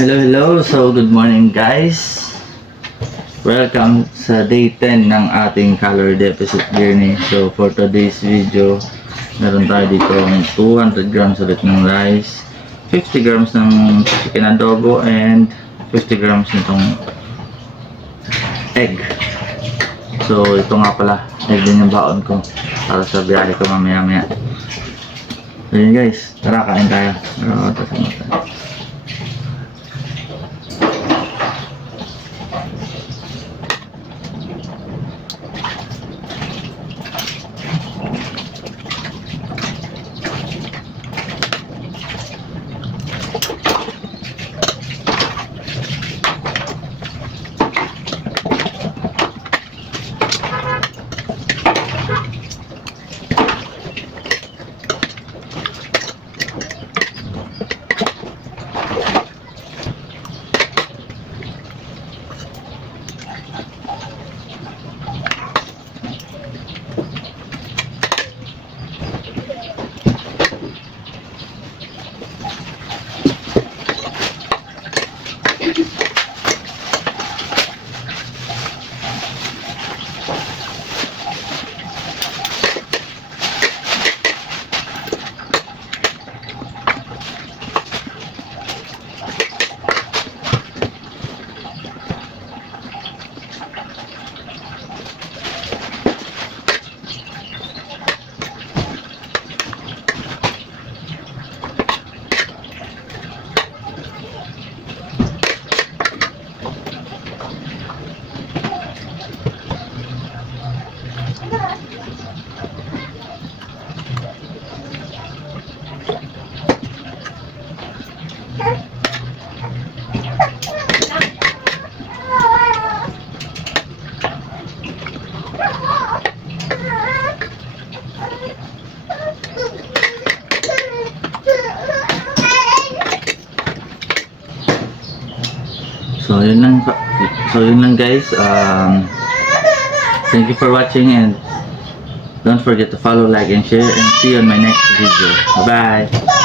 Hello. So, good morning guys. Welcome sa day 10 ng ating color deficit journey. So, for today's video, meron tayo dito 200 grams ulit ng rice, 50 grams ng chicken adobo, and 50 grams nitong egg. So, ito nga pala, egg din yung baon ko para sa biyahe ko mamaya-maya. So, yun guys, tara kain tayo. So yun lang guys. Thank you for watching, and don't forget to follow, like, and share, and see you on my next video. Bye bye.